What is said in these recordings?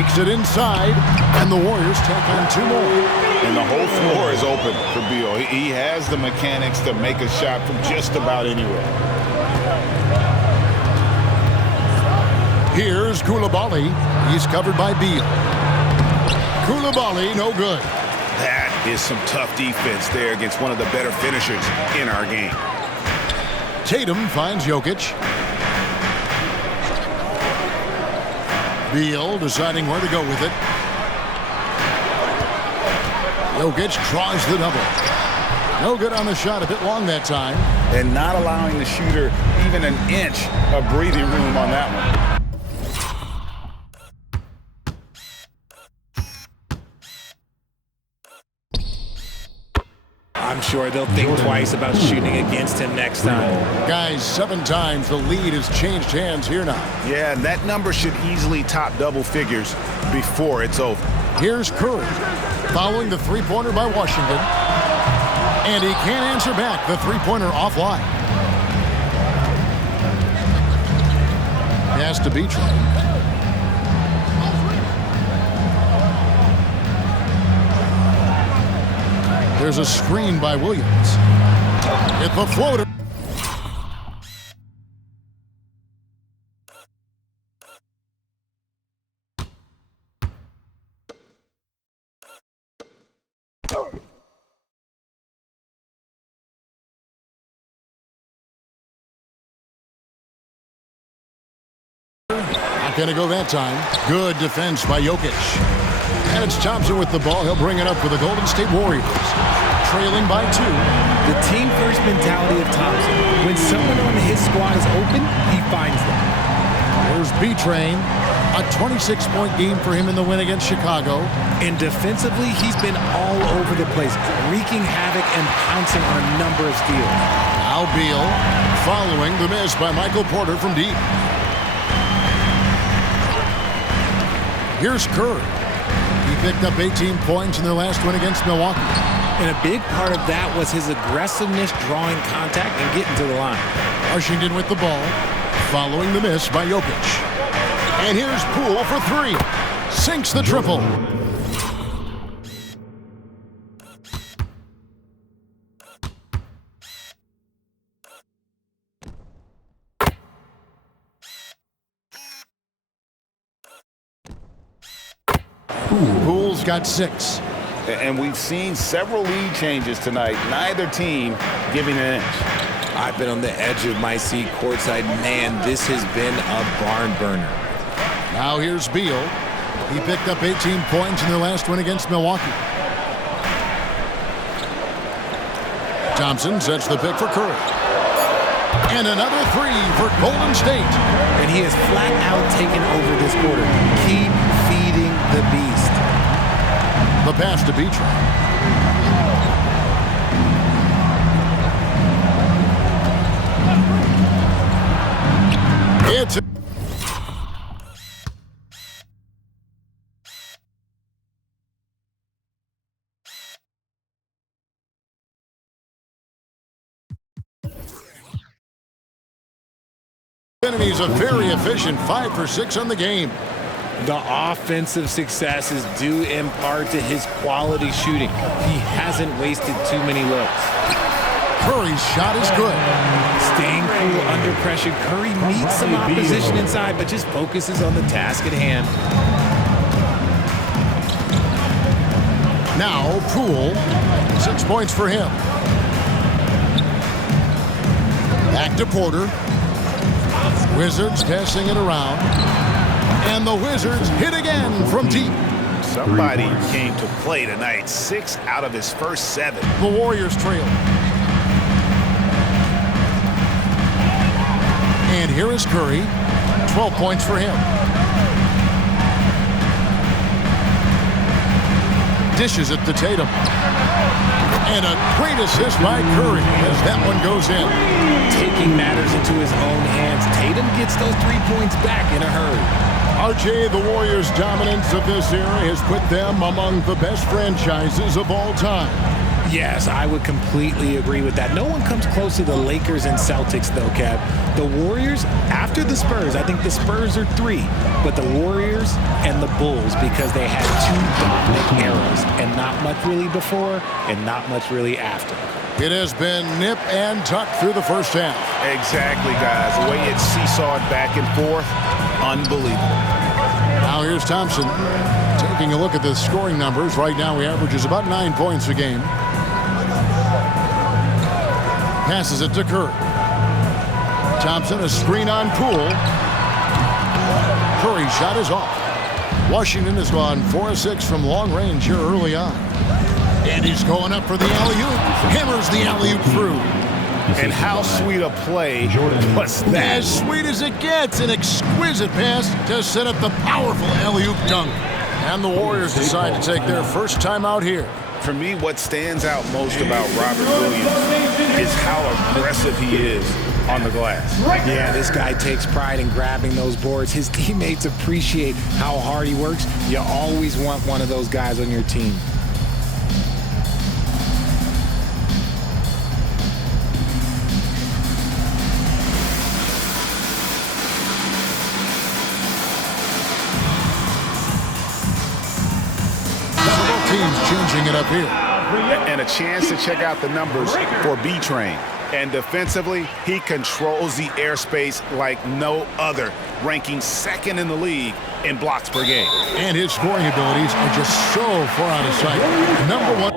Takes it inside, and the Warriors take on 2 more. And the whole floor is open for Beal. He has the mechanics to make a shot from just about anywhere. Here's Koulibaly. He's covered by Beal. Koulibaly, no good. That is some tough defense there against one of the better finishers in our game. Tatum finds Jokic. Beal deciding where to go with it. Jokic draws the double. No good on the shot, a bit long that time. And not allowing the shooter even an inch of breathing room on that one. I'm sure they'll think twice about shooting against him next time. Guys, 7 times the lead has changed hands here now. Yeah, and that number should easily top double figures before it's over. Here's Curry, following the three-pointer by Washington. And he can't answer back the three-pointer offline. Pass to Brey. There's a screen by Williams. Hit the floater. Not gonna go that time. Good defense by Jokic. And it's Thompson with the ball. He'll bring it up for the Golden State Warriors. Trailing by 2. The team-first mentality of Thompson. When someone on his squad is open, he finds them. There's B-Train. A 26-point game for him in the win against Chicago. And defensively, he's been all over the place, wreaking havoc and pouncing on a number of steals. Now Beal, following the miss by Michael Porter from deep. Here's Curry. He picked up 18 points in their last win against Milwaukee. And a big part of that was his aggressiveness, drawing contact and getting to the line. Washington with the ball, following the miss by Jokic. And here's Poole for 3. Sinks the triple. Poole's got 6. And we've seen several lead changes tonight. Neither team giving an inch. I've been on the edge of my seat courtside. Man, this has been a barn burner. Now here's Beal. He picked up 18 points in their last win against Milwaukee. Thompson sets the pick for Curry. And another 3 for Golden State. And he has flat out taken over this quarter. Keep feeding the beast. The pass to Brey. It's enemies a very efficient 5 for 6 on the game. The offensive success is due in part to his quality shooting. He hasn't wasted too many looks. Curry's shot is good. Staying cool under pressure, Curry meets some opposition inside, but just focuses on the task at hand. Now Poole, 6 points for him. Back to Porter. Wizards passing it around. And the Wizards hit again from deep. Somebody came to play tonight. 6 out of his first 7. The Warriors trail. And here is Curry. 12 points for him. Dishes it to Tatum. And a great assist by Curry as that one goes in. Taking matters into his own hands, Tatum gets those 3 points back in a hurry. RJ, the Warriors' dominance of this era has put them among the best franchises of all time. Yes, I would completely agree with that. No one comes close to the Lakers and Celtics, though, Kev. The Warriors, after the Spurs, I think the Spurs are 3, but the Warriors and the Bulls, because they had 2 dominant eras, and not much really before and not much really after. It has been nip and tuck through the first half. Exactly, guys. The way it's seesawed back and forth, unbelievable. Now here's Thompson taking a look at the scoring numbers. Right now he averages about 9 points a game. Passes it to Curry. Thompson, a screen on Poole. Curry's shot is off. Washington has gone 4-6 from long range here early on. And he's going up for the alley-oop. Hammers the alley-oop through. And how sweet a play was that? As sweet as it gets. An exquisite pass to set up the powerful alley-oop dunk. And the Warriors decide to take their first time out here. For me, what stands out most about Robert Williams is how aggressive he is on the glass. Yeah, this guy takes pride in grabbing those boards. His teammates appreciate how hard he works. You always want one of those guys on your team. Teams changing it up here. And a chance to check out the numbers for B-Train. And defensively, he controls the airspace like no other, ranking 2nd in the league in blocks per game. And his scoring abilities are just so far out of sight. Number 1.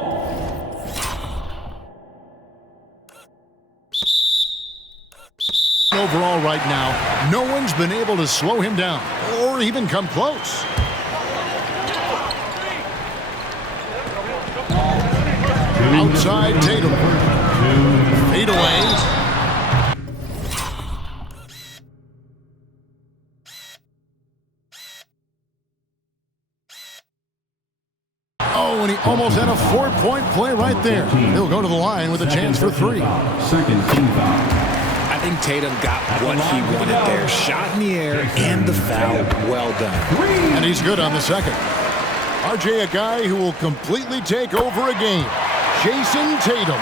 Overall right now, no one's been able to slow him down or even come close. Outside Tatum. Fade away. Oh, and he almost had a 4-point play right there. He'll go to the line with a chance for 3. I think Tatum got what he wanted there. Shot in the air and the foul. Well done. And he's good on the second. RJ, a guy who will completely take over a game. Jason Tatum.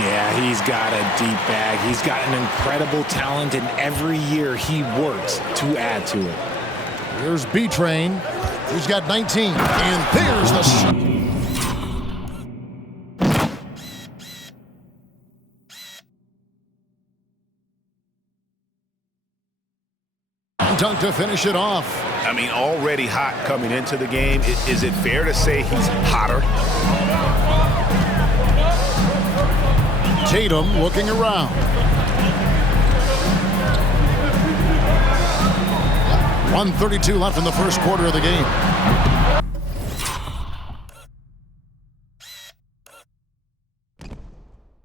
Yeah, he's got a deep bag. He's got an incredible talent, and every year he works to add to it. Here's B-Train. He's got 19. And there's the... dunk to finish it off. I mean, already hot coming into the game. Is it fair to say he's hotter? Tatum looking around. .132 left in the first quarter of the game.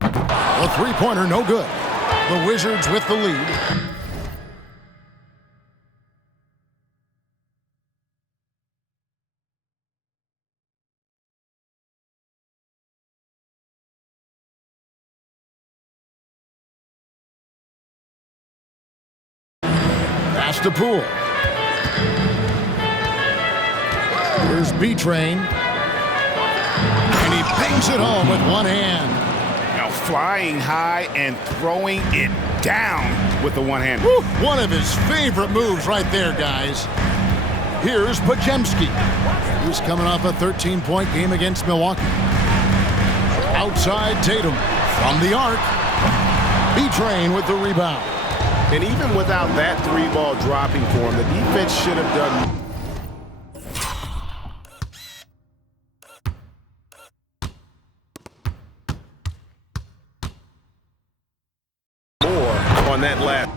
A three-pointer, no good. The Wizards with the lead. Pass to Poole. Here's B-Train. And he bangs it home with one hand. Now flying high and throwing it down with the one-hand. One of his favorite moves right there, guys. Here's Pajemski. He's coming off a 13-point game against Milwaukee. Outside Tatum from the arc. B-Train with the rebound. And even without that 3-ball dropping for him, the defense should have done more on that last.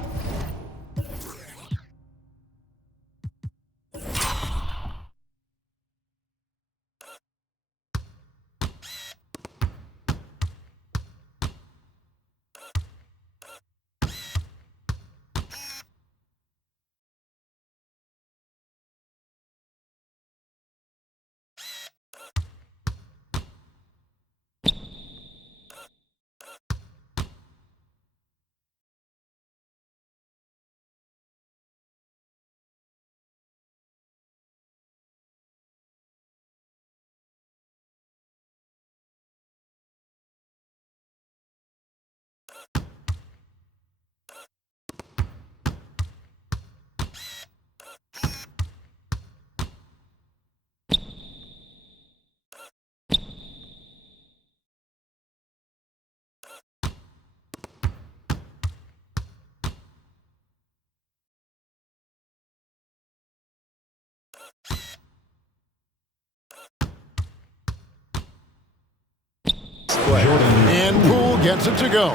gets it to go.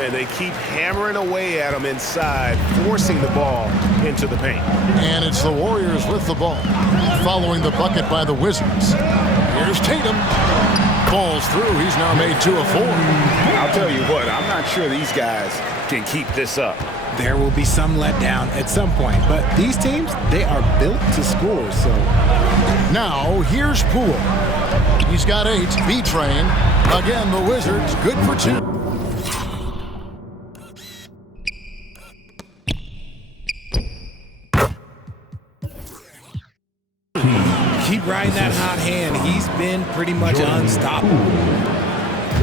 And they keep hammering away at him inside, forcing the ball into the paint. And it's the Warriors with the ball, following the bucket by the Wizards. Here's Tatum. Falls through. He's now made 2 of 4. I'll tell you what, I'm not sure these guys can keep this up. There will be some letdown at some point, but these teams, they are built to score, so. Now, here's Poole. He's got 8. B-Train. Again, the Wizards, good for 2. Keep riding that hot hand. He's been pretty much unstoppable.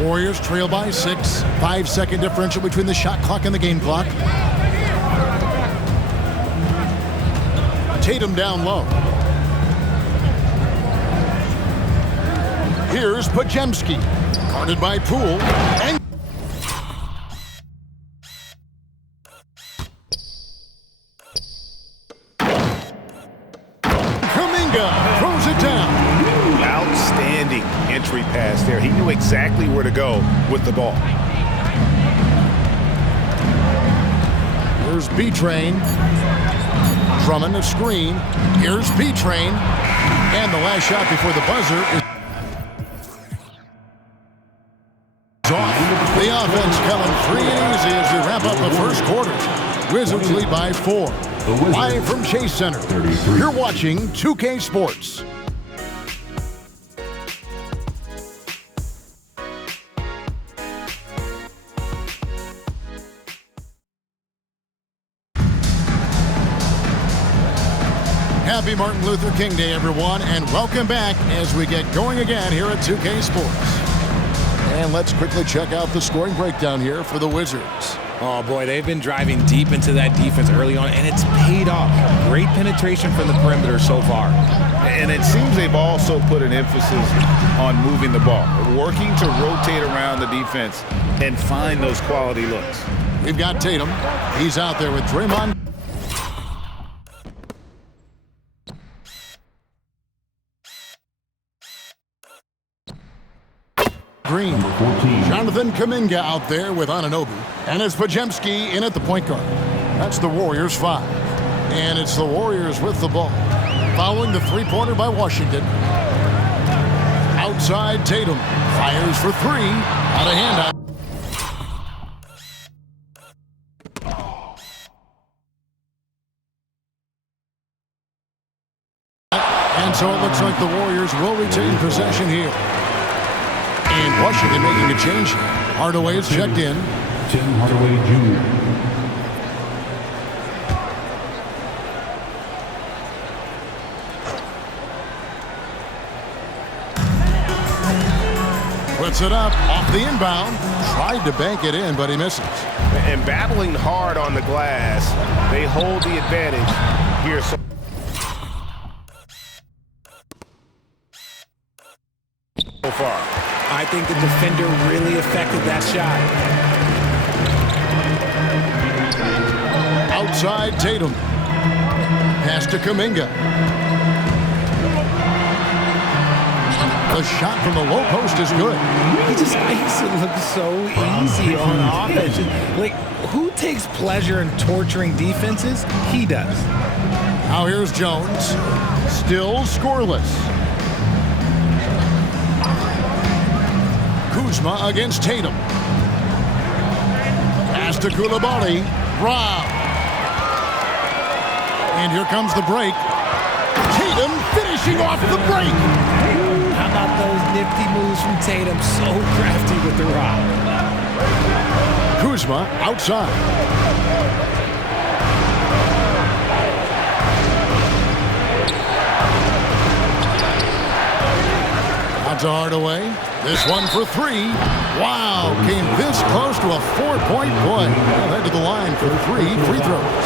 Warriors trail by 6. 5-second differential between the shot clock and the game clock. Tatum down low. Here's Pajemski. Guarded by Poole. And throws it down. Outstanding entry pass there. He knew exactly where to go with the ball. Here's B-Train. Drummond a screen. Here's B-Train. And the last shot before the buzzer is off. The offense coming free and easy as we wrap up the first quarter. Wizards lead by 4. Live from Chase Center, you're watching 2K Sports. Happy Martin Luther King Day, everyone, and welcome back as we get going again here at 2K Sports. And let's quickly check out the scoring breakdown here for the Wizards. Oh, boy, they've been driving deep into that defense early on, and it's paid off. Great penetration from the perimeter so far. And it seems they've also put an emphasis on moving the ball, working to rotate around the defense and find those quality looks. We've got Tatum. He's out there with Draymond. Green. Jonathan Kuminga out there with Anunoby. And it's Pajemski in at the point guard. That's the Warriors 5. And it's the Warriors with the ball. Following the three-pointer by Washington. Outside Tatum. Fires for 3. Out of hand. And so it looks like the Warriors will retain possession here. And Washington making a change. Hardaway is checked in. Tim Hardaway Jr. Puts it up off the inbound. Tried to bank it in, but he misses. And battling hard on the glass, they hold the advantage here. So far. I think the defender really affected that shot. Outside Tatum. Pass to Kuminga. The shot from the low post is good. He just makes it look so easy on offense. Like, who takes pleasure in torturing defenses? He does. Now here's Jones. Still scoreless. Kuzma against Tatum. Pass to Koulibaly. Rob. And here comes the break. Tatum finishing off the break. How about those nifty moves from Tatum? So crafty with the rock. Kuzma outside. Out to Hardaway. This one for 3. Wow, came this close to a 4-point play. Head to the line for 3 free throws.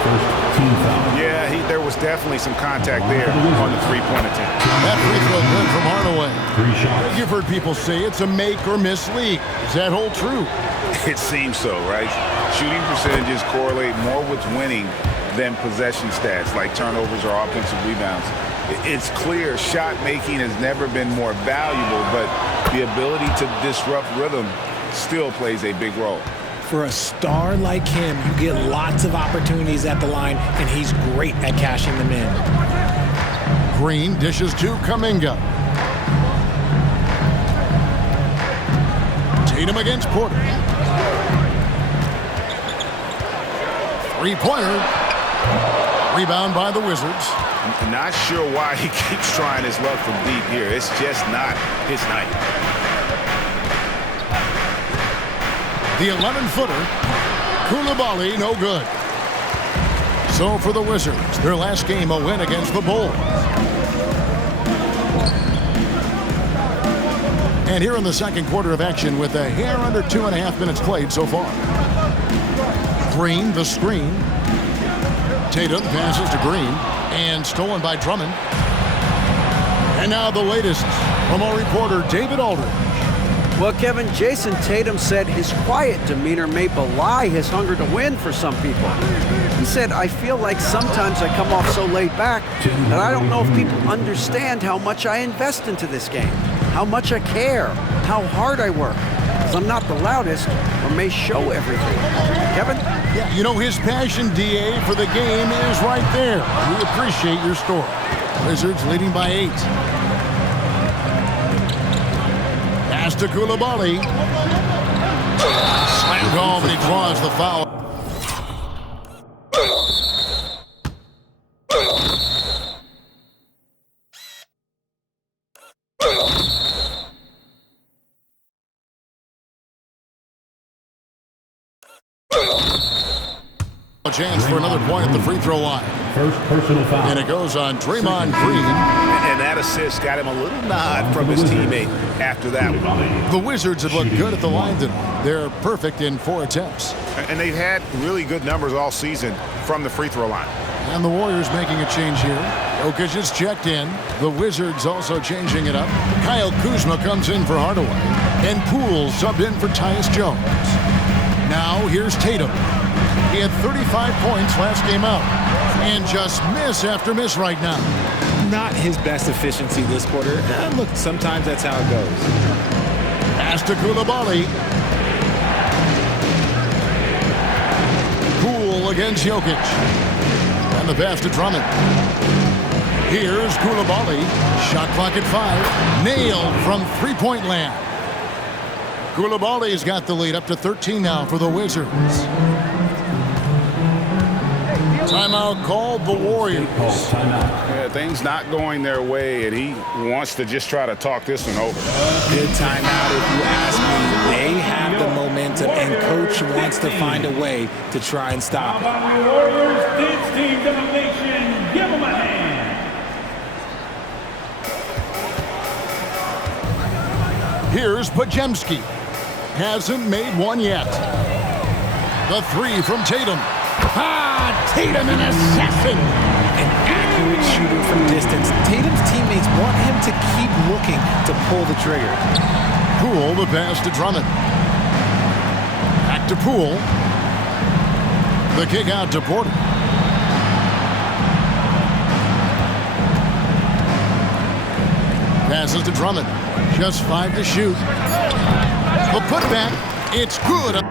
First team foul. Yeah, there was definitely some contact there on the three-point attempt. That free throw good from Hardaway. 3 shots. You've heard people say it's a make or miss league. Does that hold true? It seems so, right? Shooting percentages correlate more with winning than possession stats like turnovers or offensive rebounds. It's clear shot making has never been more valuable, but the ability to disrupt rhythm still plays a big role. For a star like him, you get lots of opportunities at the line, and he's great at cashing them in. Green dishes to Kuminga. Tatum against Porter. Three-pointer. Rebound by the Wizards. I'm not sure why he keeps trying his luck from deep here. It's just not his night. The 11-footer. Koulibaly, no good. So for the Wizards, their last game a win against the Bulls. And here in the second quarter of action with a hair under 2.5 minutes played so far. Green, the screen. Tatum passes to Green and stolen by Drummond. And now the latest from our reporter David Aldridge. Well, Kevin, Jason Tatum said his quiet demeanor may belie his hunger to win for some people. He said, I feel like sometimes I come off so laid back that I don't know if people understand how much I invest into this game, how much I care, how hard I work. Because I'm not the loudest or may show everything. Kevin? Yeah, you know, his passion, DA, for the game is right there. We appreciate your story. Wizards leading by 8. Pass to Koulibaly. Slammed home, and he draws the foul. A chance for another point at the free throw line. First personal foul. And it goes on Draymond Green. And that assist got him a little nod from his teammate after that one. The Wizards have looked good at the line tonight. They're perfect in 4 attempts. And they've had really good numbers all season from the free throw line. And the Warriors making a change here. Jokic is checked in. The Wizards also changing it up. Kyle Kuzma comes in for Hardaway. And Poole subbed in for Tyus Jones. Now here's Tatum. He had 35 points last game out. And just miss after miss right now. Not his best efficiency this quarter. Look, sometimes that's how it goes. Pass to Koulibaly. Poole against Jokic. And the pass to Drummond. Here's Koulibaly. Shot clock at 5. Nailed from three-point land. Koulibaly's got the lead up to 13 now for the Wizards. Timeout called the Warriors. Yeah, things not going their way, and he wants to just try to talk this one over. Good timeout if you ask me. They have the momentum, and Coach wants to find a way to try and stop it. Warriors, this team domination. Give them a hand. Here's Podziemski. Hasn't made one yet. The 3 from Tatum. Tatum, an assassin. An accurate shooter from distance. Tatum's teammates want him to keep looking to pull the trigger. Poole, the pass to Drummond. Back to Poole. The kick out to Porter. Passes to Drummond. Just 5 to shoot. The putback. It's good.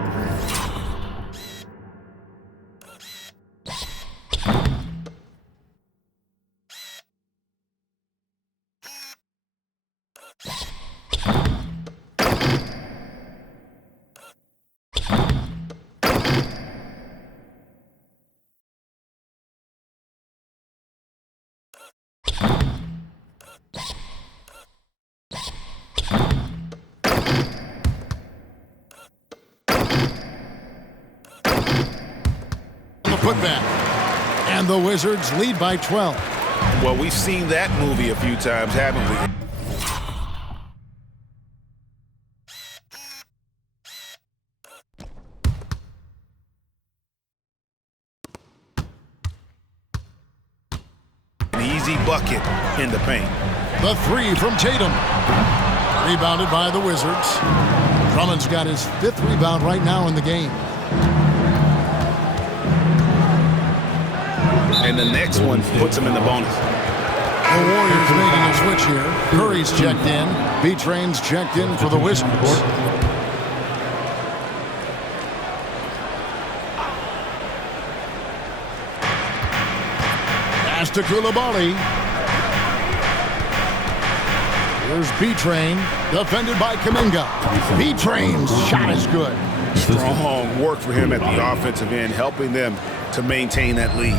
Putback. And the Wizards lead by 12. Well, we've seen that movie a few times, haven't we? An easy bucket in the paint. The 3 from Tatum. Rebounded by the Wizards. Drummond's got his 5th rebound right now in the game. And the next one puts him in the bonus. The Warriors making a switch here. Curry's checked in. B-Train's checked in for the Wizards. to Koulibaly. Here's B-Train, defended by Kuminga. B-Train's shot is good. Strong work for him at the offensive end, helping them to maintain that lead.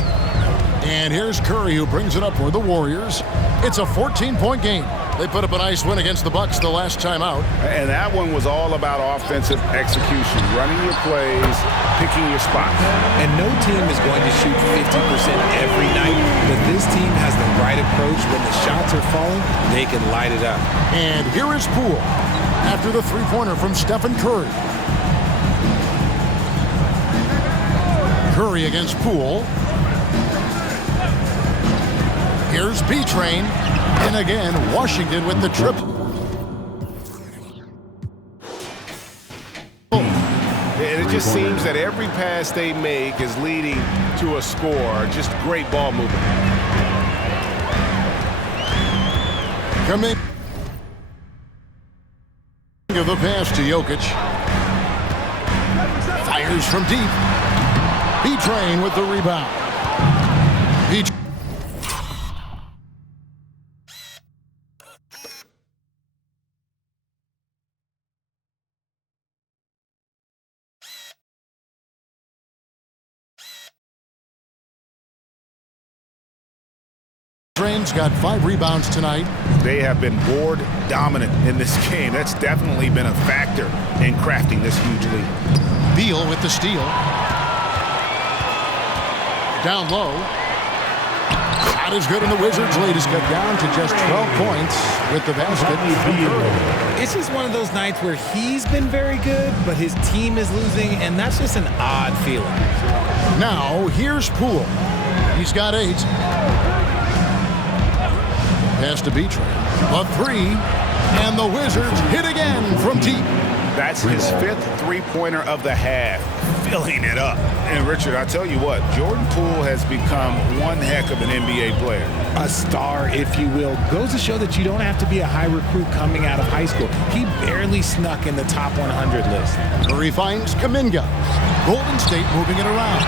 And here's Curry, who brings it up for the Warriors. It's a 14-point game. They put up a nice win against the Bucks the last time out. And that one was all about offensive execution, running your plays, picking your spots. And no team is going to shoot 50% every night, but this team has the right approach. When the shots are falling, they can light it up. And here is Poole after the three-pointer from Stephen Curry. Curry against Poole. Here's B-Train. And again, Washington with the triple. And it just seems that every pass they make is leading to a score. Just great ball movement. Coming. The pass to Jokic. Fires from deep. B-Train with the rebound. Train's got 5 rebounds tonight. They have been board dominant in this game. That's definitely been a factor in crafting this huge lead. Beal with the steal. Down low. Shot is good, and the Wizards' lead is cut down to just 12 points with the basket from Curry. It's just one of those nights where he's been very good, but his team is losing, and that's just an odd feeling. Now, here's Poole. He's got 8. Pass to B-Train. A 3, and the Wizards hit again from deep. That's his 5th three-pointer of the half, filling it up. And Richard, I tell you what, Jordan Poole has become one heck of an NBA player. A star, if you will. Goes to show that you don't have to be a high recruit coming out of high school. He barely snuck in the top 100 list. Curry finds Kuminga. Golden State moving it around.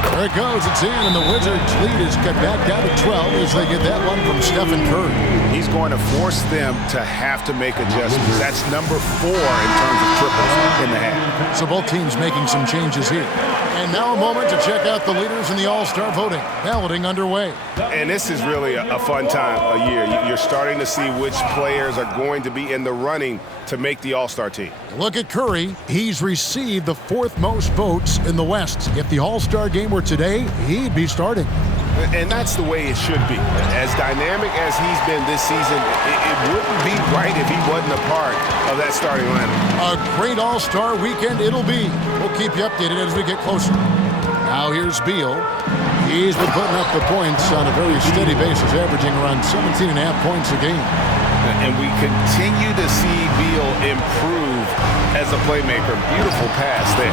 There it goes, it's in, and the Wizards' lead is cut back down to 12 as they get that one from Stephen Curry. He's going to force them to have to make adjustments. That's number 4 in terms of triples in the half. So both teams making some changes here. And now a moment to check out the leaders in the All-Star voting. Balloting underway. And this is really a fun time of year. You're starting to see which players are going to be in the running to make the All-Star team. Look at Curry. He's received the 4th most votes in the West. If the All-Star game were today, he'd be starting. And that's the way it should be. As dynamic as he's been this season, it wouldn't be right if he wasn't a part of that starting lineup. A great All-Star weekend it'll be. We'll keep you updated as we get closer. Now here's Beal. He's been putting up the points on a very steady basis, averaging around 17.5 points a game. And we continue to see Beal improve as a playmaker. Beautiful pass there.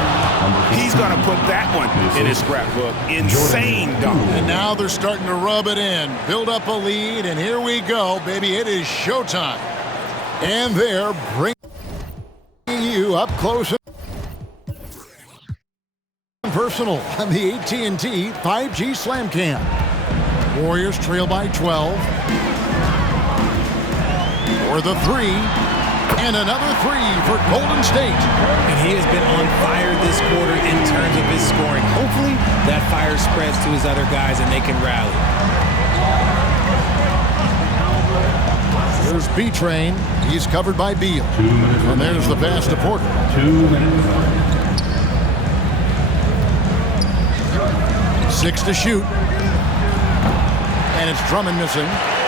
He's going to put that one in his scrapbook. Insane dunk. And now they're starting to rub it in, build up a lead, and here we go, baby. It is showtime. And they're bringing you up close and personal on the AT&T 5G Slam Cam. Warriors trail by 12. For the 3, and another 3 for Golden State. And he has been on fire this quarter in terms of his scoring. Hopefully that fire spreads to his other guys and they can rally. There's B-Train. He's covered by Beal. And there's the pass to Porter. 2 minutes. 6 to shoot. And it's Drummond missing.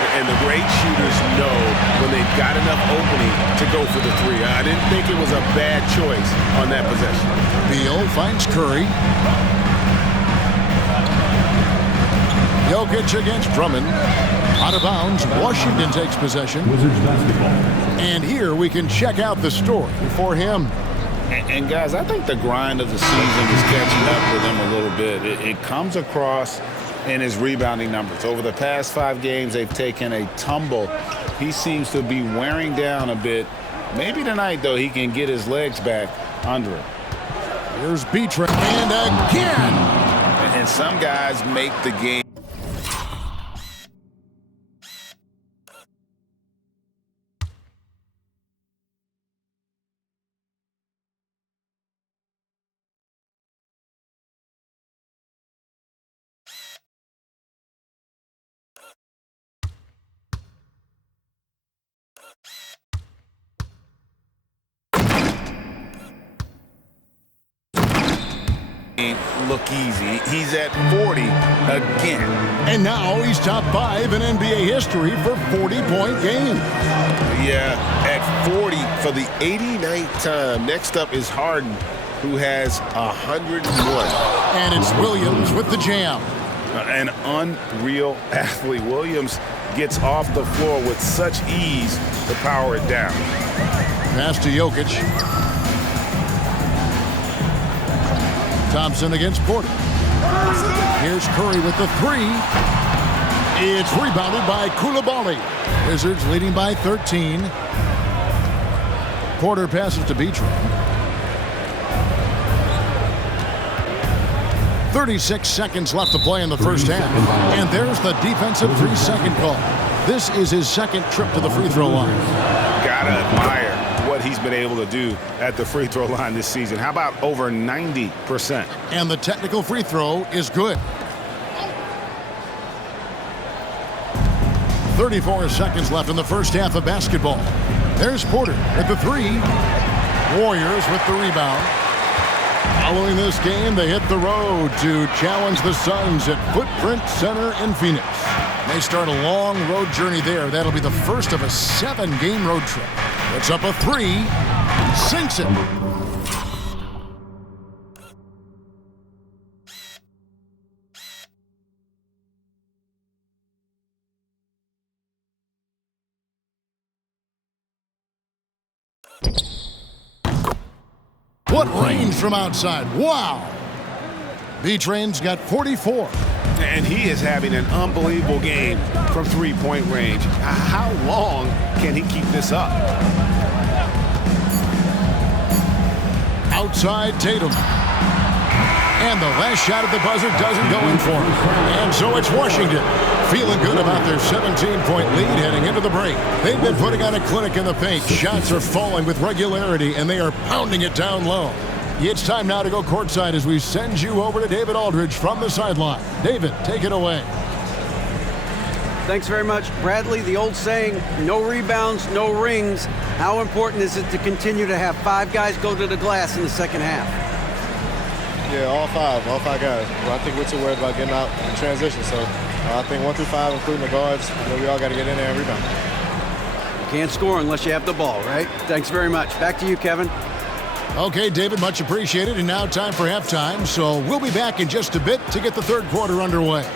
And the great shooters know when they've got enough opening to go for the 3. I didn't think it was a bad choice on that possession. Beal finds Curry. Jokic against Drummond. Out of bounds, Washington takes possession. Wizards basketball. And here we can check out the story for him. And guys, I think the grind of the season is catching up with him a little bit. It comes across in his rebounding numbers. Over the past 5 games, they've taken a tumble. He seems to be wearing down a bit. Maybe tonight, though, he can get his legs back under him. Here's B-Train, and again! And some guys make the game look easy. He's at 40 again. And now he's top 5 in NBA history for 40-point games. Yeah, at 40 for the 89th time. Next up is Harden, who has 101. And it's Williams with the jam. An unreal athlete. Williams gets off the floor with such ease to power it down. Pass to Jokic. Thompson against Porter. Here's Curry with the 3. It's rebounded by Coulibaly. Wizards leading by 13. Porter passes to Beatrice. 36 seconds left to play in the first half. And there's the defensive 3-second call. This is his second trip to the free throw line. Gotta admire what he's been able to do at the free throw line this season. How about over 90%? And the technical free throw is good. 34 seconds left in the first half of basketball. There's Porter with the 3. Warriors with the rebound. Following this game, they hit the road to challenge the Suns at Footprint Center in Phoenix. They start a long road journey there. That'll be the first of a 7-game road trip. Puts up a 3, sinks it. What range from outside. Wow. B-Train's got 44. And he is having an unbelievable game from three-point range. How long can he keep this up? Outside Tatum. And the last shot at the buzzer doesn't go in for him. And so it's Washington feeling good about their 17-point lead heading into the break. They've been putting on a clinic in the paint. Shots are falling with regularity, and they are pounding it down low. It's time now to go courtside as we send you over to David Aldridge from the sideline. David, take it away. Thanks very much, Bradley. The old saying, no rebounds, no rings. How important is it to continue to have 5 guys go to the glass in the second half? Yeah, all five guys. Well, I think we're too worried about getting out in transition. So I think 1 through 5, including the guards, we all got to get in there and rebound. You can't score unless you have the ball, right? Thanks very much. Back to you, Kevin. Okay, David, much appreciated. And now time for halftime. So we'll be back in just a bit to get the third quarter underway.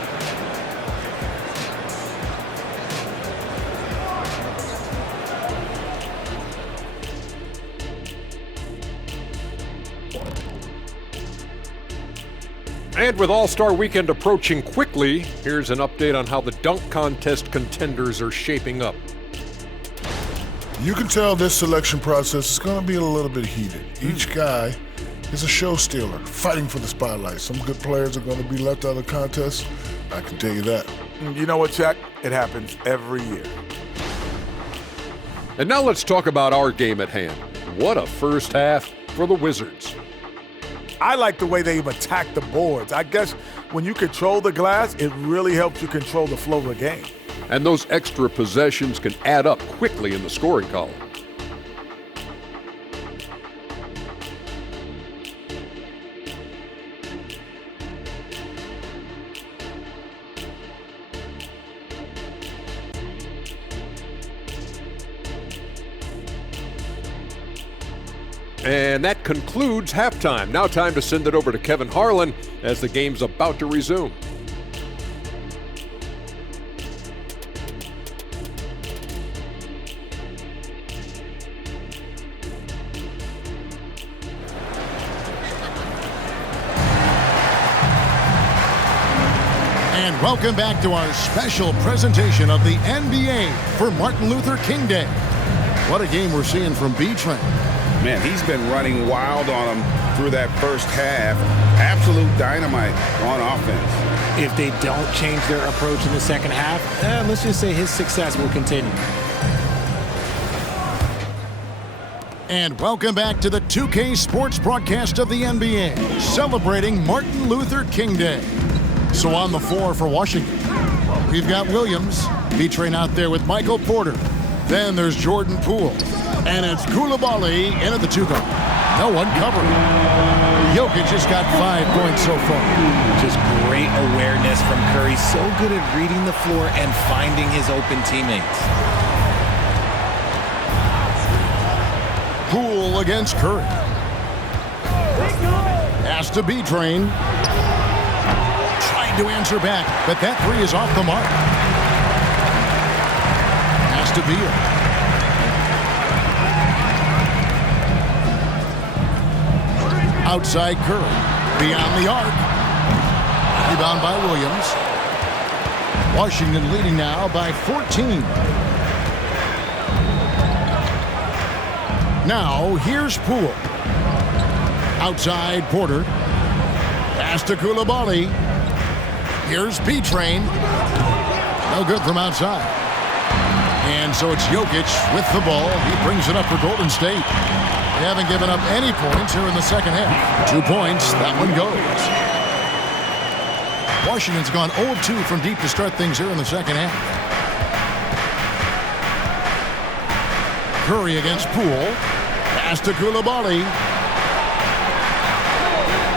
And with All-Star Weekend approaching quickly, here's an update on how the dunk contest contenders are shaping up. You can tell this selection process is going to be a little bit heated. Each guy is a show stealer, fighting for the spotlight. Some good players are going to be left out of the contest. I can tell you that. You know what, Chuck? It happens every year. And now let's talk about our game at hand. What a first half for the Wizards. I like the way they've attacked the boards. I guess when you control the glass, it really helps you control the flow of the game. And those extra possessions can add up quickly in the scoring column. And that concludes halftime. Now time to send it over to Kevin Harlan as the game's about to resume. And welcome back to our special presentation of the NBA for Martin Luther King Day. What a game we're seeing from B-Train. Man, he's been running wild on them through that first half. Absolute dynamite on offense. If they don't change their approach in the second half, let's just say his success will continue. And welcome back to the 2K Sports broadcast of the NBA, celebrating Martin Luther King Day. So on the floor for Washington, we've got Williams, B-Train out there with Michael Porter. Then there's Jordan Poole. And it's Coulibaly in at the 2 guard. No one covering. Jokic just got 5 points so far. Just great awareness from Curry. So good at reading the floor and finding his open teammates. Poole against Curry. Has to be Train. Trying to answer back, but that 3 is off the mark. Has to be it. Outside Curry. Beyond the arc. Rebound by Williams. Washington leading now by 14. Now, here's Poole. Outside Porter. Pass to Coulibaly. Here's B-Train. No good from outside. And so it's Jokic with the ball. He brings it up for Golden State. They haven't given up any points here in the second half. 2 points, that one goes. Washington's gone 0 of 2 from deep to start things here in the second half. Curry against Poole. Pass to Coulibaly.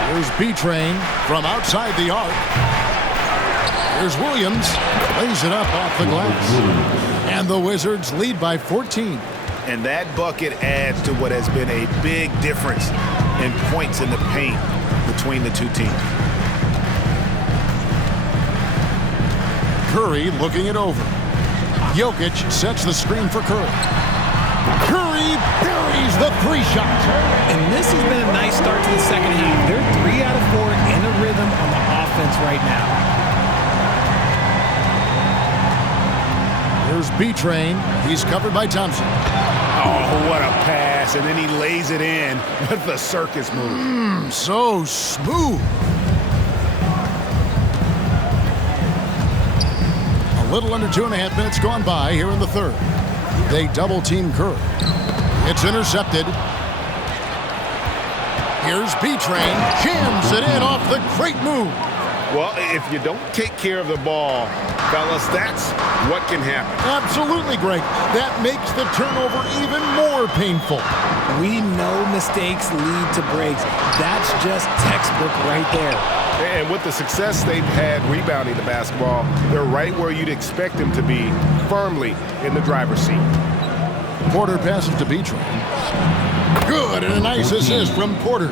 Here's B-Train from outside the arc. Here's Williams. Lays it up off the glass. And the Wizards lead by 14. And that bucket adds to what has been a big difference in points in the paint between the two teams. Curry looking it over. Jokic sets the screen for Curry. Curry buries the 3 shot. And this has been a nice start to the second half. They're 3 out of 4 in a rhythm on the offense right now. Here's B-Train. He's covered by Thompson. Oh, what a pass. And then he lays it in with the circus move. So smooth. A little under 2.5 minutes gone by here in the third. They double-team Curry. It's intercepted. Here's B-Train. Jams it in off the great move. Well, if you don't take care of the ball, fellas, that's what can happen. Absolutely, Greg. That makes the turnover even more painful. We know mistakes lead to breaks. That's just textbook right there. And with the success they've had rebounding the basketball, they're right where you'd expect them to be, firmly in the driver's seat. Porter passes to B-Train. Good, and a nice assist from Porter.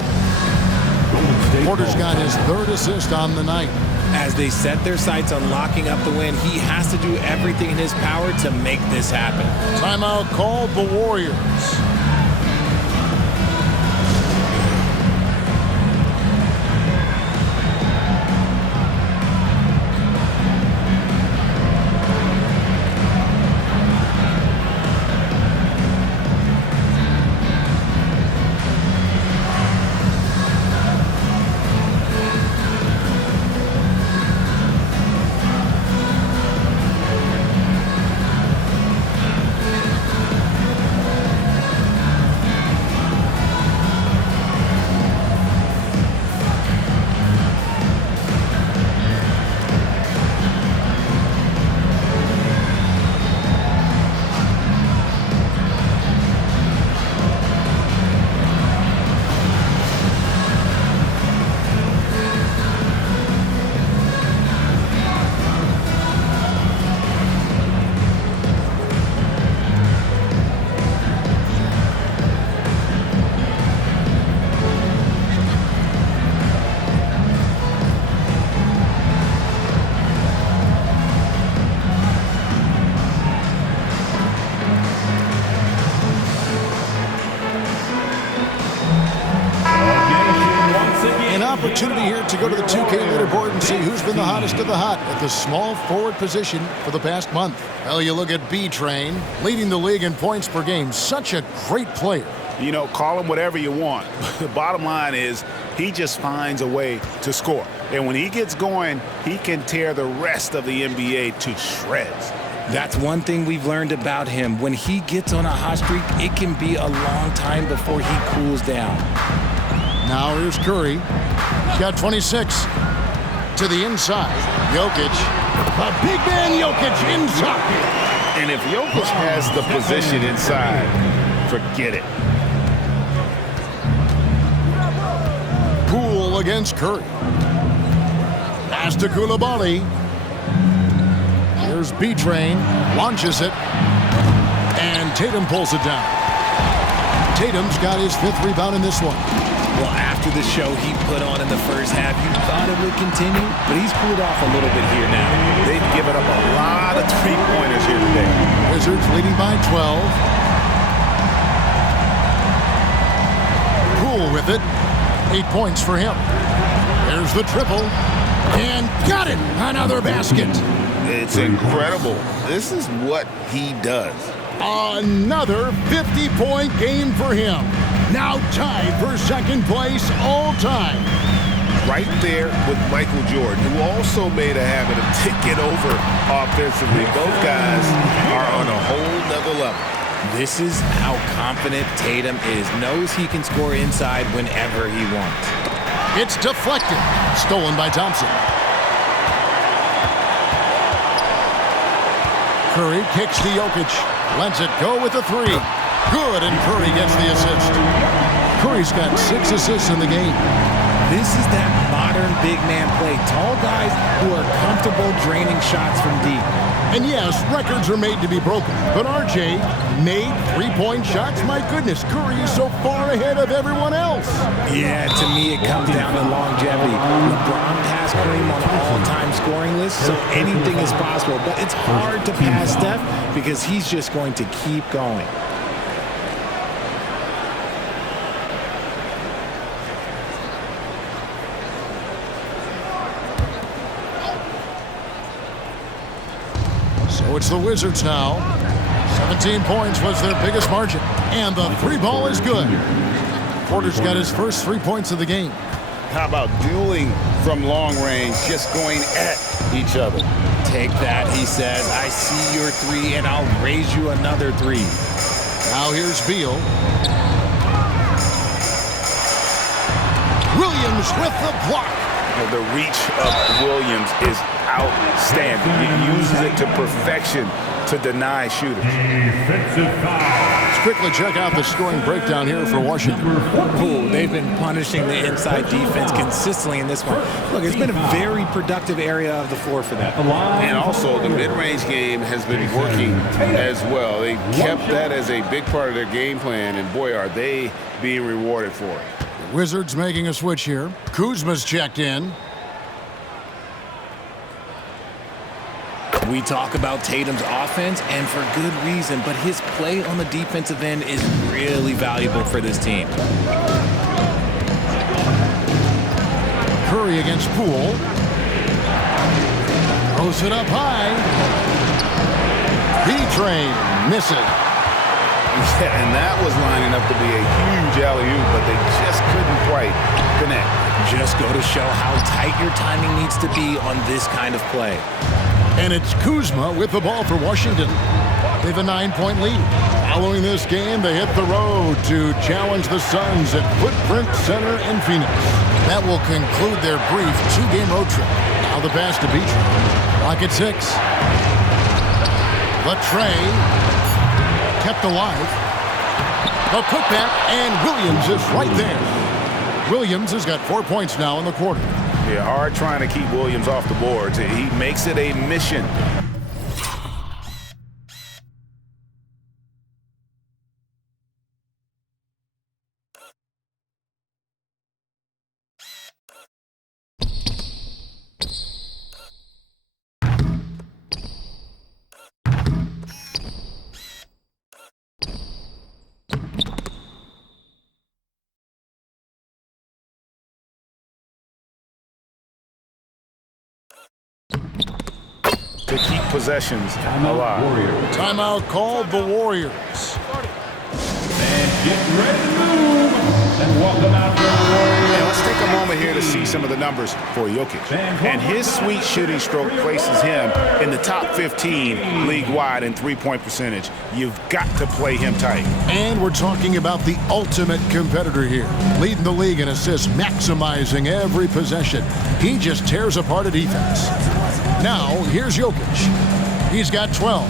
Porter's got his 3rd assist on the night. As they set their sights on locking up the win, he has to do everything in his power to make this happen. Timeout called the Warriors. Opportunity here to go to the 2K leaderboard and see who's been the hottest of the hot at the small forward position for the past month. Well, you look at B-Train, leading the league in points per game. Such a great player. You know, call him whatever you want. The bottom line is he just finds a way to score. And when he gets going, he can tear the rest of the NBA to shreds. That's one thing we've learned about him. When he gets on a hot streak, it can be a long time before he cools down. Now here's Curry. He's got 26 to the inside. Jokic. A big man Jokic inside. And if Jokic has the position inside, forget it. Beal against Curry. Pass to Koulibaly. Here's B-Train. Launches it. And Tatum pulls it down. Tatum's got his 5th rebound in this one. Well, after the show he put on in the first half, you thought it would continue, but he's cooled off a little bit here now. They've given up a lot of three-pointers here today. Wizards leading by 12. Poole with it. 8 points for him. There's the triple. And got it! Another basket. It's incredible. This is what he does. Another 50-point game for him. Now tied for 2nd place all time. Right there with Michael Jordan, who also made a habit of taking over offensively. Both guys are on a whole nother level. This is how confident Tatum is. Knows he can score inside whenever he wants. It's deflected. Stolen by Thompson. Curry kicks to Jokic. Lets it go with the 3. Good, and Curry gets the assist. Curry's got 6 assists in the game. This is that modern big man play. Tall guys who are comfortable draining shots from deep. And yes, records are made to be broken. But RJ made 3-point shots. My goodness, Curry is so far ahead of everyone else. Yeah, to me it comes down to longevity. LeBron passed Kareem on an all-time scoring list, so anything is possible. But it's hard to pass Steph because he's just going to keep going. So it's the Wizards now. 17 points was their biggest margin. And the 3 ball is good. Porter's got his first 3 points of the game. How about dueling from long range, just going at each other? Take that, he says. I see your 3, and I'll raise you another 3. Now here's Beal. Williams with the block. The reach of Williams is outstanding. He uses it to perfection to deny shooters. Let's quickly check out the scoring breakdown here for Washington. Ooh, they've been punishing the inside defense consistently in this one. Look, it's been a very productive area of the floor for them. And also, the mid-range game has been working as well. They kept that as a big part of their game plan, and boy, are they being rewarded for it. The Wizards making a switch here. Kuzma's checked in. We talk about Tatum's offense, and for good reason, but his play on the defensive end is really valuable for this team. Curry against Poole. Throws it up high. B-Train misses. Yeah, and that was lining up to be a huge alley-oop, but they just couldn't quite connect. Just go to show how tight your timing needs to be on this kind of play. And it's Kuzma with the ball for Washington. They have a 9-point lead. Following this game, they hit the road to challenge the Suns at Footprint Center in Phoenix. That will conclude their brief 2-game road trip. Now the pass to B-Train. Clock at 6. Latrey kept alive. The putback, and Williams is right there. Williams has got 4 points now in the quarter. Yeah, hard trying to keep Williams off the boards. He makes it a mission. To keep possessions alive. Timeout called the Warriors. And get ready to move. And welcome out to the Warriors. Yeah, let's take a moment here to see some of the numbers for Jokic. And his sweet shooting stroke places him in the top 15 league-wide in three-point percentage. You've got to play him tight. And we're talking about the ultimate competitor here. Leading the league in assists, maximizing every possession. He just tears apart a defense. Now, here's Jokic. He's got 12.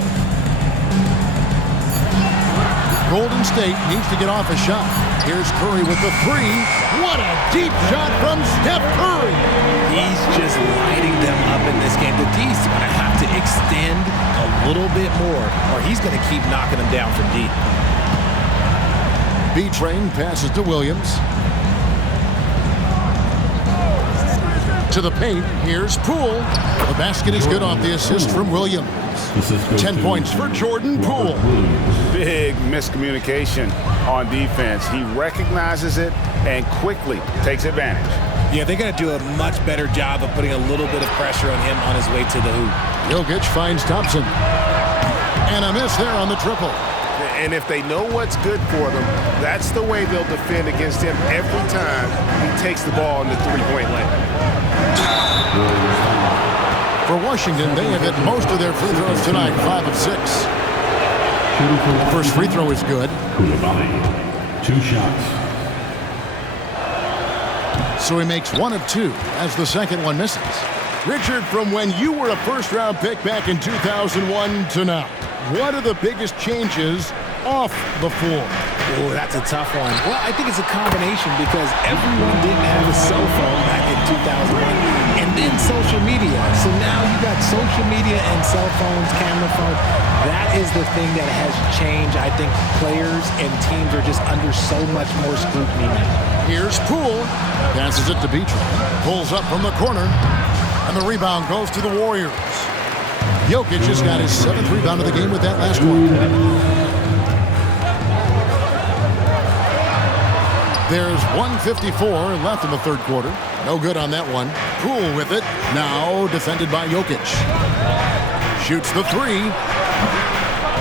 Golden State needs to get off a shot. Here's Curry with the 3. What a deep shot from Steph Curry. He's just lighting them up in this game. The D's going to have to extend a little bit more, or he's going to keep knocking them down from deep. B-Train passes to Williams. To the paint, here's Poole. The basket is good off the assist from Williams. 10 points for Jordan Poole. Big miscommunication on defense. He recognizes it and quickly takes advantage. Yeah, they're going to do a much better job of putting a little bit of pressure on him on his way to the hoop. Jokic finds Thompson. And a miss there on the triple. And if they know what's good for them, that's the way they'll defend against him every time he takes the ball in the three-point lane. For Washington, they have hit most of their free throws tonight, 5 of 6. The first free throw is good. 2 shots. So he makes 1 of 2 as the second one misses. Richard, from when you were a first-round pick back in 2001 to now, what are the biggest changes off the floor? Oh, that's a tough one. Well, I think it's a combination because everyone didn't have a cell phone back in 2001 and then social media. So now you got social media and cell phones, camera phones. That is the thing that has changed. I think players and teams are just under so much more scrutiny now. Here's Poole. Passes it to Beatrice. Pulls up from the corner. And the rebound goes to the Warriors. Jokic has got his 7th rebound of the game with that last one. There's 1:54 left in the third quarter. No good on that one. Poole with it. Now defended by Jokic. Shoots the 3.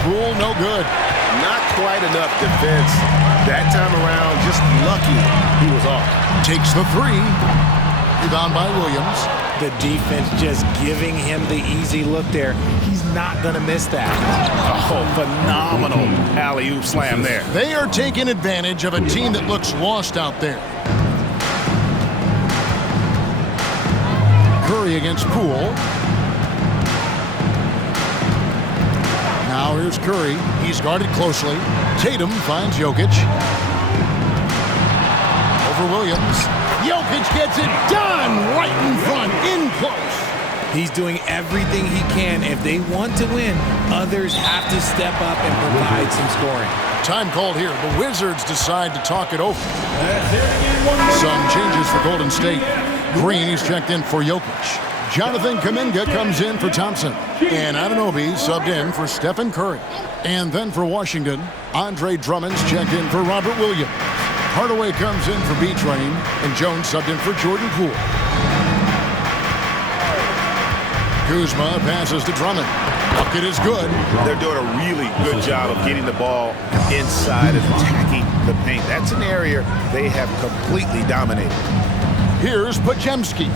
Poole no good. Not quite enough defense. That time around, just lucky he was off. Takes the 3. Rebound by Williams. The defense just giving him the easy look there. He's not going to miss that. Oh, phenomenal alley-oop slam there. They are taking advantage of a team that looks lost out there. Curry against Poole. Now here's Curry. He's guarded closely. Tatum finds Jokic. Over Williams. Jokic gets it done right in front, in close. He's doing everything he can. If they want to win, others have to step up and provide some scoring. Time called here. The Wizards decide to talk it over. Some changes for Golden State. Green is checked in for Jokic. Jonathan Kuminga comes in for Thompson. And Anunoby subbed in for Stephen Curry. And then for Washington, Andre Drummond's checked in for Robert Williams. Hardaway comes in for B-Train, and Jones subbed in for Jordan Poole. Kuzma passes to Drummond. Bucket is good. They're doing a really good job of getting the ball inside and attacking the paint. That's an area they have completely dominated. Here's Podziemski.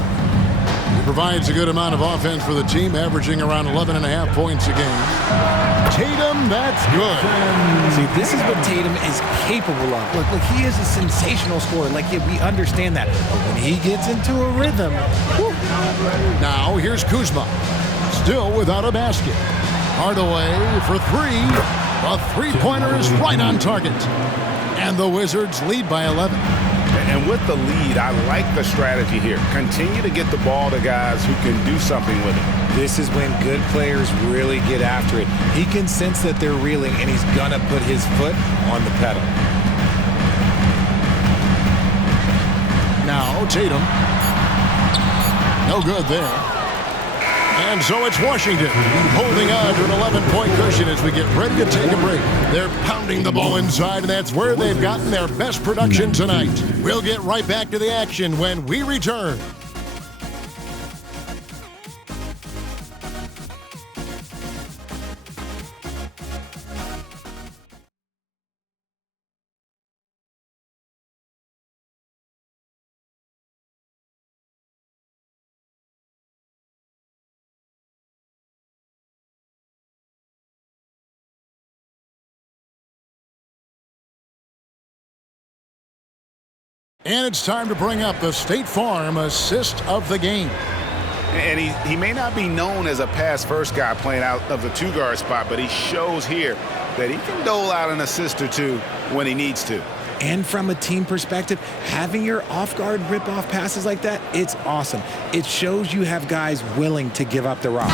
He provides a good amount of offense for the team, averaging around 11.5 points a game. Tatum, that's good. See, this is what Tatum is capable of. Look, he is a sensational scorer. We understand that. But when he gets into a rhythm, whew. Now here's Kuzma. Still without a basket. Hardaway for 3. The three-pointer is right on target. And the Wizards lead by 11. And with the lead, I like the strategy here. Continue to get the ball to guys who can do something with it. This is when good players really get after it. He can sense that they're reeling, and he's going to put his foot on the pedal. Now Tatum. No good there. And so it's Washington holding on to an 11-point cushion as we get ready to take a break. They're pounding the ball inside, and that's where they've gotten their best production tonight. We'll get right back to the action when we return. And it's time to bring up the State Farm assist of the game. And he may not be known as a pass-first guy playing out of the two-guard spot, but he shows here that he can dole out an assist or two when he needs to. And from a team perspective, having your off-guard rip-off passes like that, it's awesome. It shows you have guys willing to give up the rock.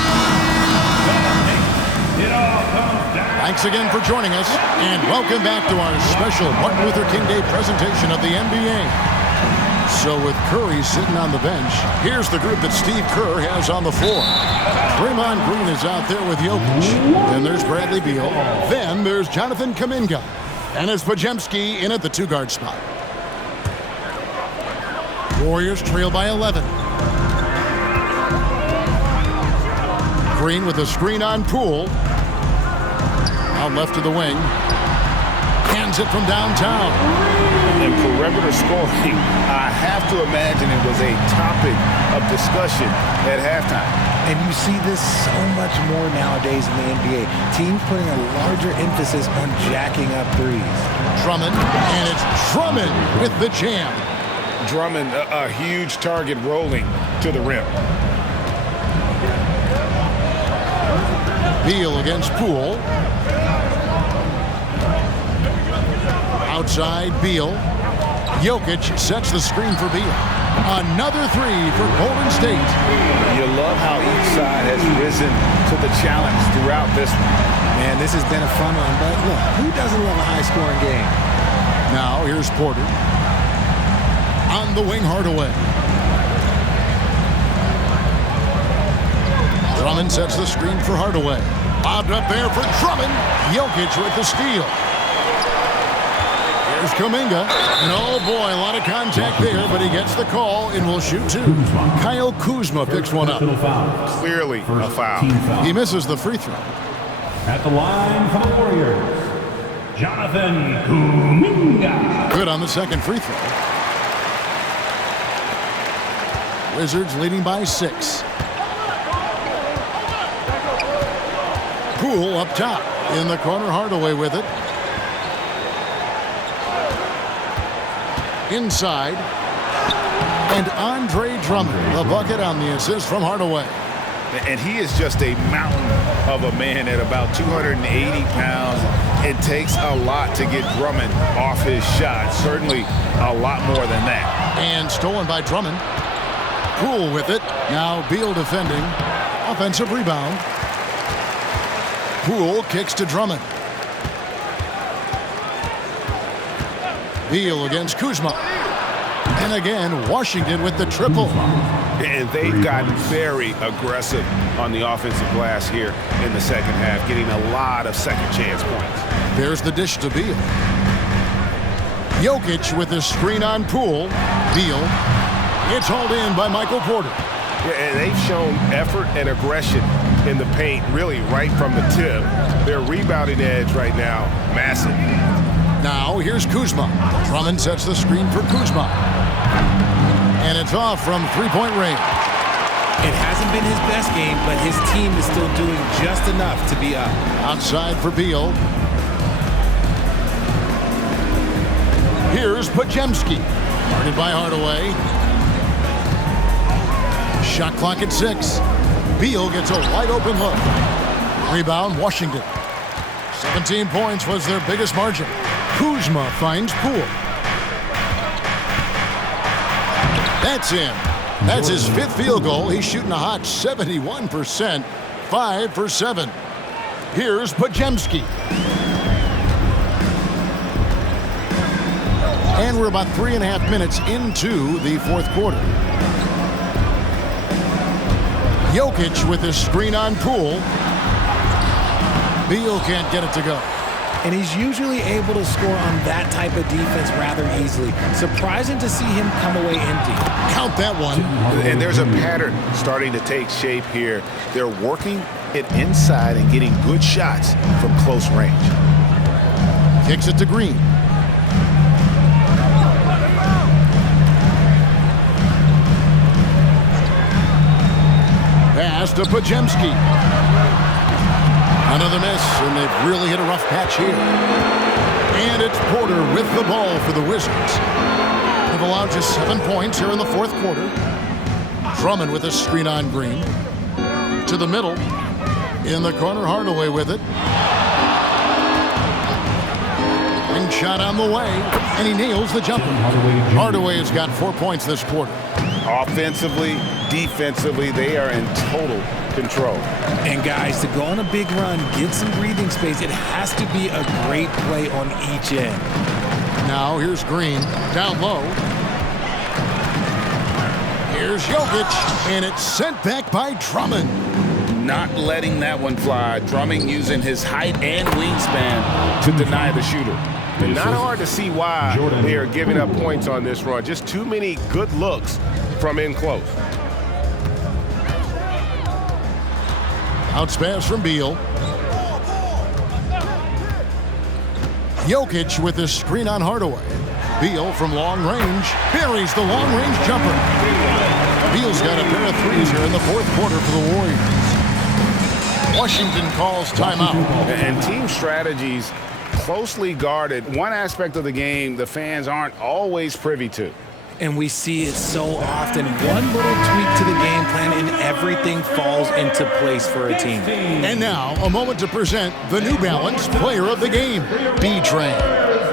Thanks again for joining us, and welcome back to our special Martin Luther King Day presentation of the NBA. So with Curry sitting on the bench, here's the group that Steve Kerr has on the floor. Draymond Green is out there with Jokic. Then there's Bradley Beal. Then there's Jonathan Kuminga. And it's Podziemski in at the two-guard spot. Warriors trail by 11. Green with a screen on Poole. Out left to the wing. Hands it from downtown. And perimeter scoring, I have to imagine it was a topic of discussion at halftime. And you see this so much more nowadays in the NBA. Teams putting a larger emphasis on jacking up threes. Drummond, and it's Drummond with the jam. Drummond, a huge target rolling to the rim. Beal against Poole. Outside Beal. Jokic sets the screen for Beal. Another three for Golden State. You love how each side has risen to the challenge throughout this one. Man, this has been a fun one, but look, who doesn't love a high-scoring game? Now here's Porter. On the wing, Hardaway. Drummond sets the screen for Hardaway. Bobbed up there for Drummond. Jokic with the steal. Here's Kuminga. And oh boy, a lot of contact there, but he gets the call and will shoot two. Kyle Kuzma picks one up. Clearly a foul. He misses the free throw. At the line for the Warriors, Jonathan Kuminga. Good on the second free throw. Wizards leading by 6. Poole up top. In the corner, Hardaway with it. Inside. And Andre Drummond, the bucket on the assist from Hardaway. And he is just a mountain of a man at about 280 pounds. It takes a lot to get Drummond off his shot. Certainly a lot more than that. And stolen by Drummond. Poole with it. Now Beal defending. Offensive rebound. Poole kicks to Drummond. Beal against Kuzma. And again, Washington with the triple. And they've gotten very aggressive on the offensive glass here in the second half, getting a lot of second chance points. There's the dish to Beal. Jokic with the screen on Poole. Beal. It's hauled in by Michael Porter. Yeah, and they've shown effort and aggression in the paint, really right from the tip. Their rebounding edge right now, massive. Now here's Kuzma. Drummond sets the screen for Kuzma. And it's off from three-point range. It hasn't been his best game, but his team is still doing just enough to be up. Outside for Beal. Here's Podziemski. Guarded by Hardaway. Shot clock at 6. Beal gets a wide open look. Rebound, Washington. 17 points was their biggest margin. Kuzma finds Poole. That's in. That's his 5th field goal. He's shooting a hot 71%. 5 for 7. Here's Podziemski. And we're about 3.5 minutes into the 4th quarter. Jokic with his screen on Poole. Beal can't get it to go. And he's usually able to score on that type of defense rather easily. Surprising to see him come away empty. Count that one. And there's a pattern starting to take shape here. They're working it inside and getting good shots from close range. Kicks it to Green. Pass to Podziemski. Another miss, and they've really hit a rough patch here. And it's Porter with the ball for the Wizards. They've allowed just 7 points here in the 4th quarter. Drummond with a screen on Green. To the middle. In the corner, Hardaway with it. And shot on the way, and he nails the jumper. Hardaway has got 4 points this quarter. Offensively, defensively, they are in total control. And guys, to go on a big run, get some breathing space, it has to be a great play on each end. Now here's Green, down low. Here's Jokic, and it's sent back by Drummond. Not letting that one fly. Drummond using his height and wingspan to deny the shooter. And not hard to see why they are giving up points on this run. Just too many good looks from in close. Bounce pass from Beal. Jokic with a screen on Hardaway. Beal from long range buries the long-range jumper. Beal's got a pair of threes here in the fourth quarter for the Warriors. Washington calls timeout. And team strategies closely guarded. One aspect of the game the fans aren't always privy to. And we see it so often. One little tweak to the game plan and everything falls into place for a team. And now, a moment to present the New Balance Player of the Game, B-Train.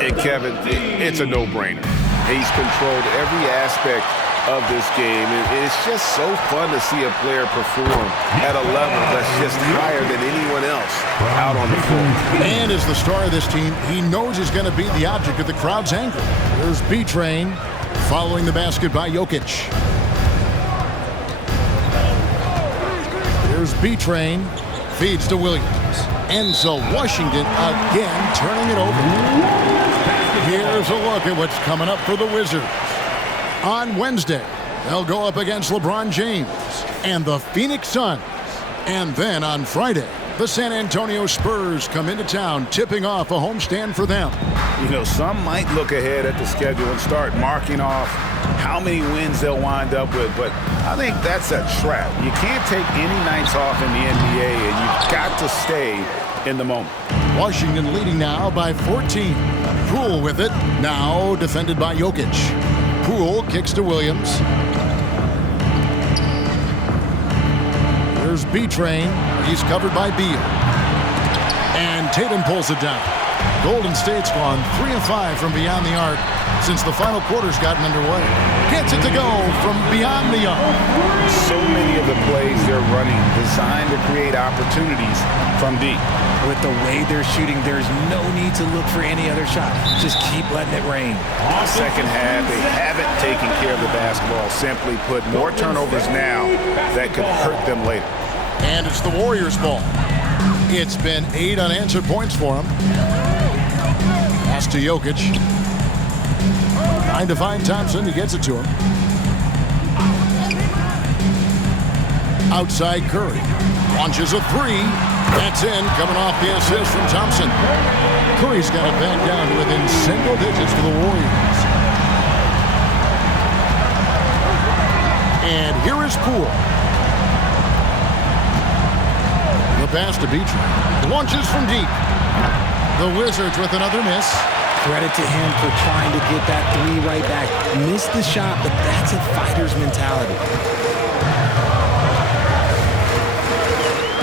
And Kevin, it's a no-brainer. He's controlled every aspect of this game. And it's just so fun to see a player perform at a level that's just higher than anyone else out on the floor. And as the star of this team, he knows he's going to be the object of the crowd's anger. There's B-Train following the basket by Jokic. Here's B-Train, feeds to Williams. And so Washington again turning it over. Here's a look at what's coming up for the Wizards. On Wednesday, they'll go up against LeBron James and the Phoenix Suns. And then on Friday, the San Antonio Spurs come into town, tipping off a homestand for them. You know, some might look ahead at the schedule and start marking off how many wins they'll wind up with, but I think that's a trap. You can't take any nights off in the NBA, and you've got to stay in the moment. Washington leading now by 14. Poole with it, now defended by Jokic. Poole kicks to Williams. Here's B-Train. He's covered by Beal. And Tatum pulls it down. Golden State's gone 3 of 5 from beyond the arc since the final quarter's gotten underway. Gets it to go from beyond the arc. So many of the plays they're running designed to create opportunities from deep. With the way they're shooting, there's no need to look for any other shot. Just keep letting it rain. Second half, they haven't taken care of the basketball. Simply put, more turnovers now that could hurt them later. And it's the Warriors' ball. It's been 8 unanswered points for him. Pass to Jokic. Trying to find Thompson. He gets it to him. Outside Curry. Launches a 3. That's in, coming off the assist from Thompson. Curry's got it back down to within single digits for the Warriors. And here is Poole. The pass to B-Train. Launches from deep. The Wizards with another miss. Credit to him for trying to get that 3 right back. Missed the shot, but that's a fighter's mentality.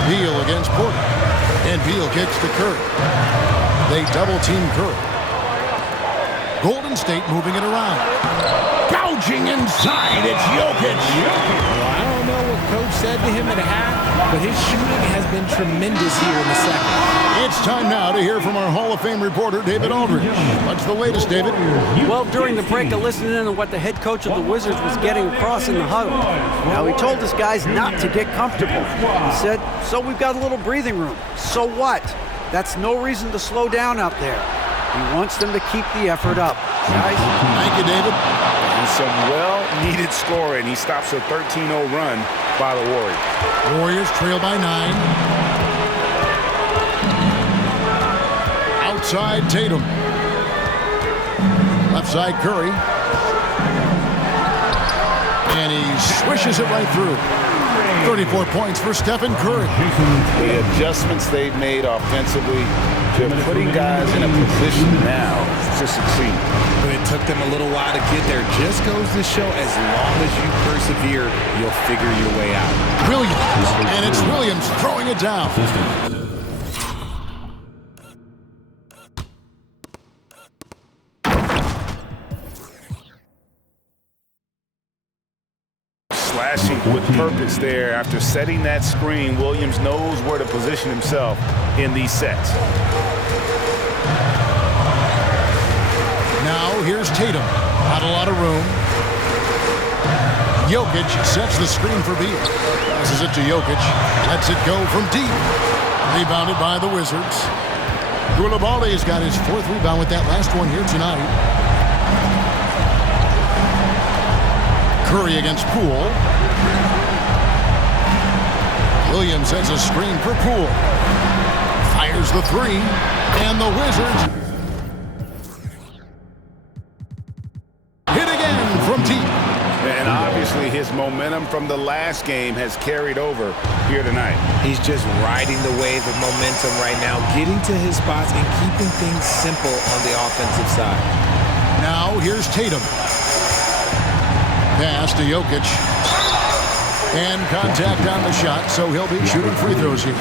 Beal against Porter. And Beal kicks to Curry. They double-team Curry. Golden State moving it around. Gouging inside. It's Jokic. Well, I don't know what Coach said to him at half, but his shooting has been tremendous here in the second. It's time now to hear from our Hall of Fame reporter, David Aldridge. What's the latest, David? Well, during the break, I listened in on what the head coach of the Wizards was getting across in the huddle. Now, he told his guys not to get comfortable. He said, so we've got a little breathing room. So what? That's no reason to slow down out there. He wants them to keep the effort up. Guys? Thank you, David. And some well-needed scoring. He stops a 13-0 run by the Warriors. Warriors trail by 9. Outside Tatum. Left side Curry. And he swishes it right through. 34 points for Stephen Curry. The adjustments they've made offensively, they're putting guys in a position now to succeed. But it took them a little while to get there. Just goes to show as long as you persevere, you'll figure your way out. Williams. And it's Williams throwing it down. Flashing with purpose there. After setting that screen, Williams knows where to position himself in these sets. Now here's Tatum. Not a lot of room. Jokic sets the screen for Beal. Passes it to Jokic. Lets it go from deep. Rebounded by the Wizards. Koulibaly's got his 4th rebound with that last one here tonight. Curry against Poole. Williams sets a screen for Poole. Fires the 3. And the Wizards hit again from deep. And obviously his momentum from the last game has carried over here tonight. He's just riding the wave of momentum right now, getting to his spots and keeping things simple on the offensive side. Now here's Tatum. Pass to Jokic. And contact on the shot, so he'll be shooting free throws here.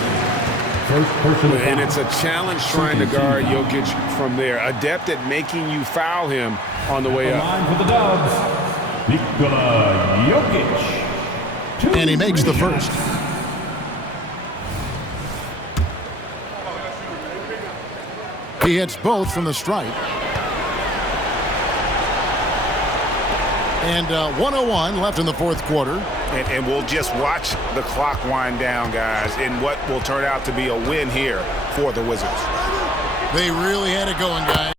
And it's a challenge trying to guard Jokic from there. Adept at making you foul him on the way up. Line for the Dubs. Nikola Jokic. And he makes the first. He hits both from the stripe. And 1:01 left in the 4th quarter. And we'll just watch the clock wind down, guys, in what will turn out to be a win here for the Wizards. They really had it going, guys.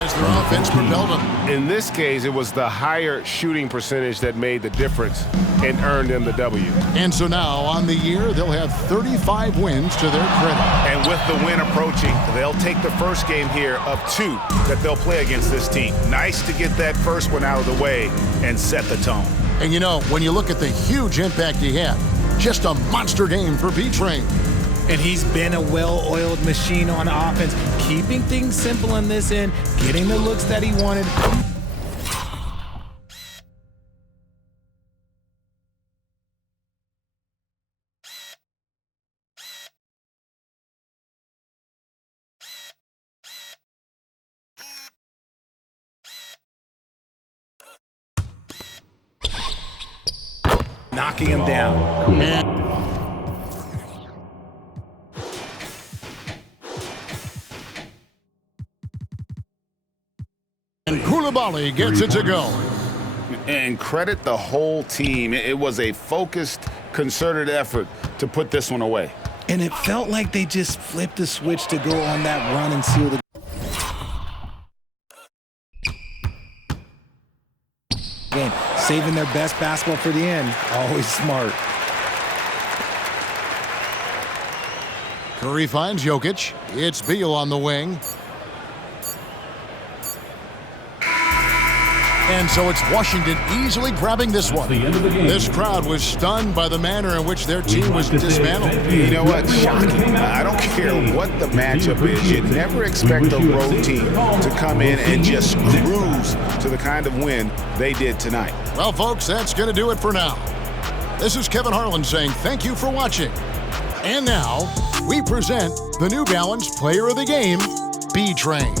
Their offense propelled them. In this case, it was the higher shooting percentage that made the difference and earned them the W. And so now, on the year, they'll have 35 wins to their credit. And with the win approaching, they'll take the first game here of 2 that they'll play against this team. Nice to get that first one out of the way and set the tone. And you know, when you look at the huge impact he had, just a monster game for B-Train. And he's been a well-oiled machine on offense, keeping things simple on this end, getting the looks that he wanted. Knocking him down. And Koulibaly gets it to go. And credit the whole team. It was a focused, concerted effort to put this one away. And it felt like they just flipped the switch to go on that run and seal the game. Saving their best basketball for the end. Always smart. Curry finds Jokic. It's Beal on the wing. And so it's Washington easily grabbing this one. This crowd was stunned by the manner in which their team was dismantled. You know what? Shocking. I don't care what the matchup is. You never expect a road team to come in and just cruise to the kind of win they did tonight. Well, folks, that's going to do it for now. This is Kevin Harlan saying thank you for watching. And now, we present the New Balance Player of the Game, B-Train.